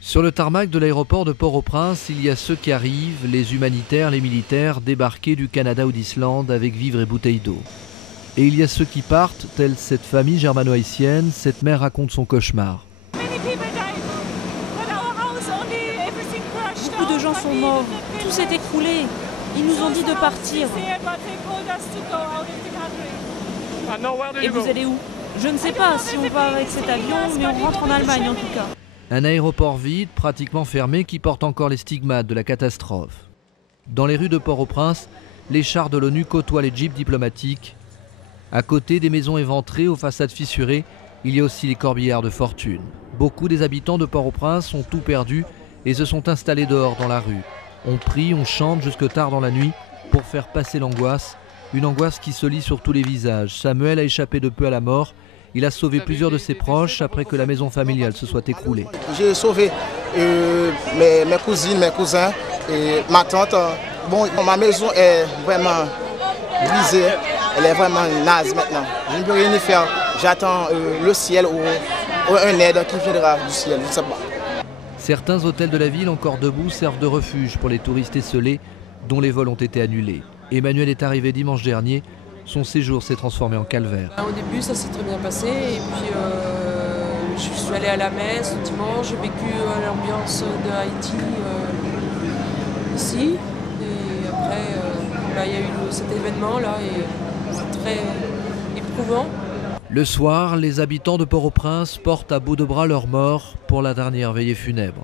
Sur le tarmac de l'aéroport de Port-au-Prince, il y a ceux qui arrivent, les humanitaires, les militaires, débarqués du Canada ou d'Islande avec vivres et bouteilles d'eau. Et il y a ceux qui partent, telle cette famille germano-haïtienne. Cette mère raconte son cauchemar. Beaucoup de gens sont morts, tout s'est écroulé. Ils nous ont dit de partir. Et vous allez où? Je ne sais pas si on va avec cet avion, mais on rentre en Allemagne en tout cas. Un aéroport vide, pratiquement fermé, qui porte encore les stigmates de la catastrophe. Dans les rues de Port-au-Prince, les chars de l'ONU côtoient les jeeps diplomatiques. À côté des maisons éventrées aux façades fissurées, il y a aussi les corbillards de fortune. Beaucoup des habitants de Port-au-Prince ont tout perdu et se sont installés dehors dans la rue. On prie, on chante jusque tard dans la nuit pour faire passer l'angoisse. Une angoisse qui se lit sur tous les visages. Samuel a échappé de peu à la mort. Il a sauvé plusieurs de ses proches après que la maison familiale se soit écroulée. J'ai sauvé mes cousines, mes cousins et ma tante. Bon, ma maison est vraiment brisée. Elle est vraiment naze maintenant. Je ne peux rien y faire. J'attends le ciel ou un aide qui viendra du ciel. Je ne sais pas. Certains hôtels de la ville encore debout servent de refuge pour les touristes esseulés dont les vols ont été annulés. Emmanuel est arrivé dimanche dernier. Son séjour s'est transformé en calvaire. Au début, ça s'est très bien passé. Et puis, je suis allée à la messe dimanche. J'ai vécu l'ambiance de Haïti ici. Et après, il y a eu cet événement-là et c'est très éprouvant. Le soir, les habitants de Port-au-Prince portent à bout de bras leurs morts pour la dernière veillée funèbre.